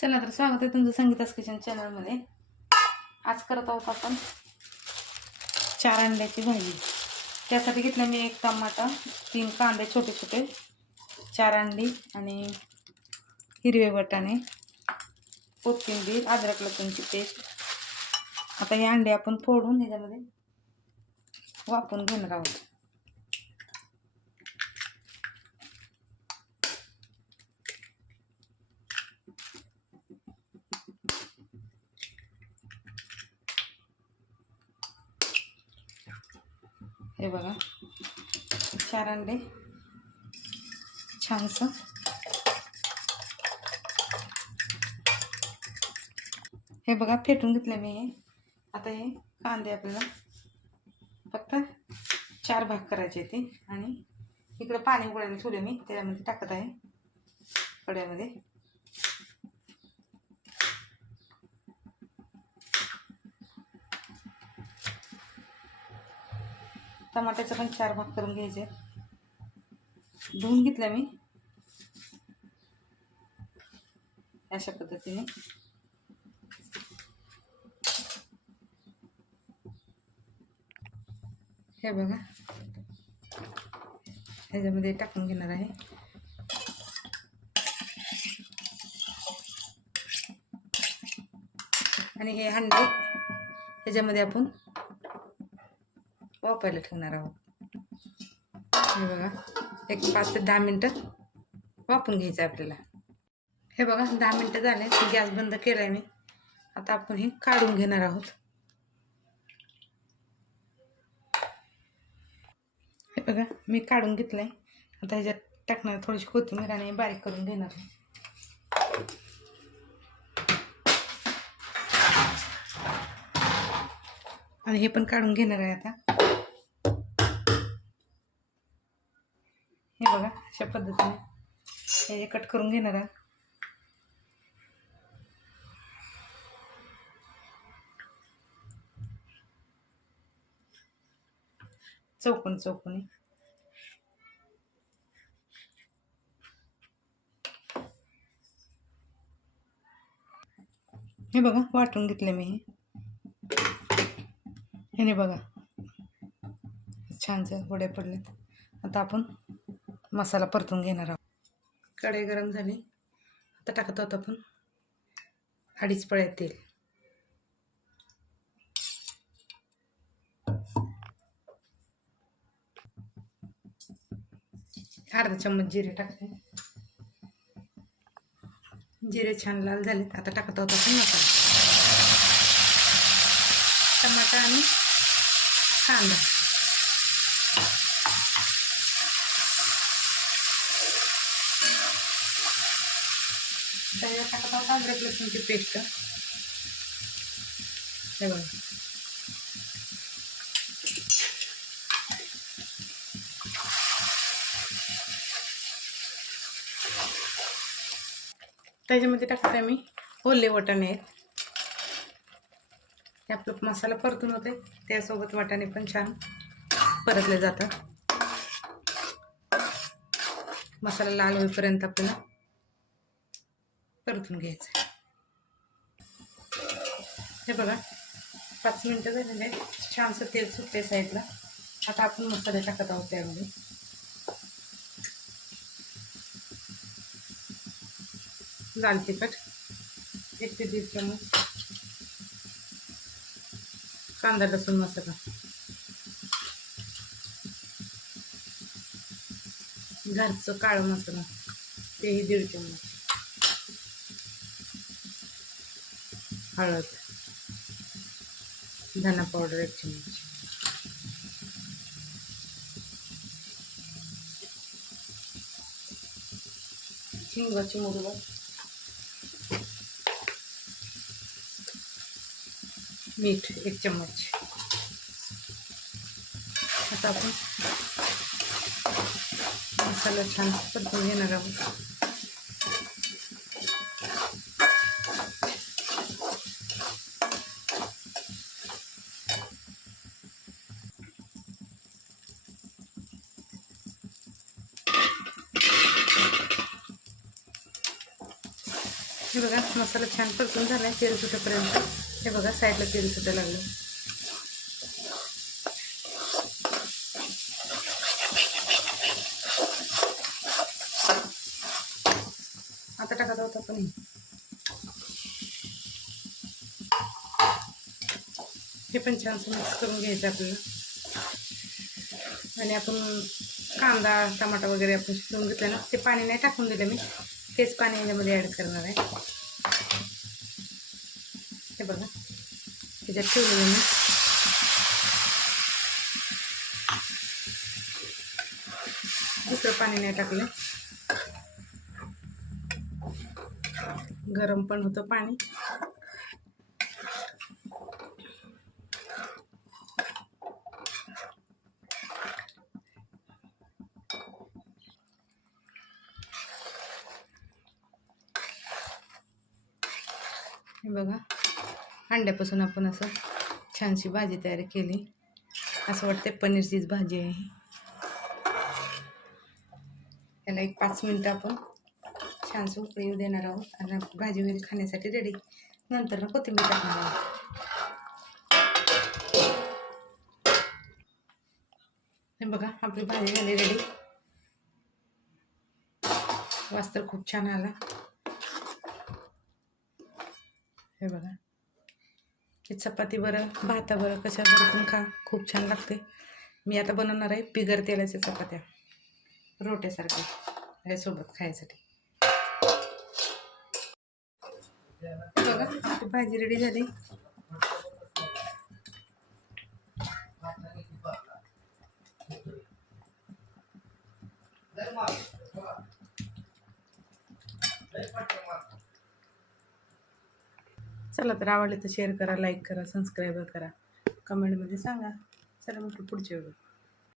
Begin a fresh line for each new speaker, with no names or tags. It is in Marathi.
चला तर स्वागत आहे तुमचं संगीतास किचन चॅनलमध्ये आज करत आहोत आपण चार अंड्याची भाजी. त्यासाठी घेतलं मी एक टमाटा तीन कांदे छोटे छोटे चार अंडी आणि हिरवे वटाणे कोथिंबीर अद्रक लसूणची पेस्ट. आता हे अंडे आपण फोडून ह्याच्यामध्ये वापरून घेणार आहोत. हे बघा. चार अंडे. छानसं. हे बघा फेटून घेतले मी हे. आता हे कांदे आपल्याला फक्त चार भाग करायचे ते आणि इकडं पाणी उकळायला ठेवले मी त्याच्यामध्ये टाकत आहे कड्यामध्ये टमाट्याचा पण चार भाग करून घ्यायचे. धुवून घेतल्या मी. अशा पद्धतीने. हे बघा. ह्याच्यामध्ये टाकून घेणार आहे. आणि हे अंडे ह्याच्यामध्ये आपण वापरायला ठेवणार आहोत. हे बघा एक पाच ते दहा मिनटं वापरून घ्यायचं आहे आपल्याला. हे बघा दहा मिनटं झाले गॅस बंद केला आहे मी. आता आपण हे काढून घेणार आहोत. हे बघा मी काढून घेतलं आहे आता ह्याच्यात टाकणार थोडीशी कोथिंबीर आणि बारीक करून घेणार आहे. आणि हे पण काढून घेणार आहे आता. पद्धतीने. हे कट करून घेणार आहे. चौकोन चौकोनी. हे बघा वाटून घेतले मी. हे ह्याने बघा. छान वड्या पडलेत आता आपण मसाला परतून घेणार आहोत. कढई गरम झाली. आता टाकत आहोत आपण अडीच पळ्या तेल. अर्धा चम्मच जिरे टाकते. जिरे छान लाल झाले आता टाकत आहोत आपण मसाला. टमाटा आणि कांदा. त्याच्यात टाकत आहोत अद्रक लसूणची पेस्ट. हे बघा. त्याच्यामध्ये टाकते मी ओले वाटाणे आहेत. हे आपलं मसाला परतून होते त्यासोबत वाटाणे पण छान परतले जातात. मसाला लाल होईपर्यंत आपल्याला परतून घ्यायचं. हे बघा पाच मिनटं झालेले आहेत. छानसं तेल सुटते साईडला. आता आपण मसाले टाकत आहोत त्यामध्ये. लाल तिखट एक ते दीड चमच. कांदा लसूण मसाला. घरचं काळं मसाला तेही दीड चमच. हळद धना पावडर एक चमच हिंगाची मुरवड मीठ एक चम्मच. आता आपण मसाला छान परतून घेणार आहोत. हे बघा मसाला छान परतून झाला आहे तेल सुटेपर्यंत. हे बघा साईडला तेल सुटायला लागलं. आता टाकत आहोत आपण. हे. हे पण छानसं मिक्स करून घ्यायचं आपल्याला. आणि आपण कांदा टमाटा वगैरे आपण शिजवून घेतलं ना ते पाणी नाही टाकून दिलं मी. तेच पाणी याच्यामध्ये ॲड करणार आहे. हे बघा. त्याच्यात ठेवलेलं मी. दुसरं पाणी नाही टाकलं. गरम पण होतं पाणी. हे बघा. अंड्यापासून आपण असं छानशी भाजी तयार केली. असं वाटते पनीरचीच भाजी आहे त्याला याला एक पाच मिनटं आपण छानसं उकळी येऊ देणार आहोत आणि भाजी होईल खाण्यासाठी रेडी नंतर ना कोथिंबीर टाकणार आहोत. हे बघा आपली भाजी झाली रेडी वास्तर खूप छान आला. हे बघा. हे चपाती बरं भाता बरं कशाबरोबर पण खा. खूप छान लागते. मी आता बनवणार आहे पिगर तेलाच्या चपात्या. रोट्यासारख्या. ह्यासोबत खायसाठी. बघा आपली भाजी रेडी झाली. चला तर आवडले तर शेअर करा लाईक करा सबस्क्राईब करा. कमेंटमध्ये सांगा. चला म्हटलं पुढच्या वेळी.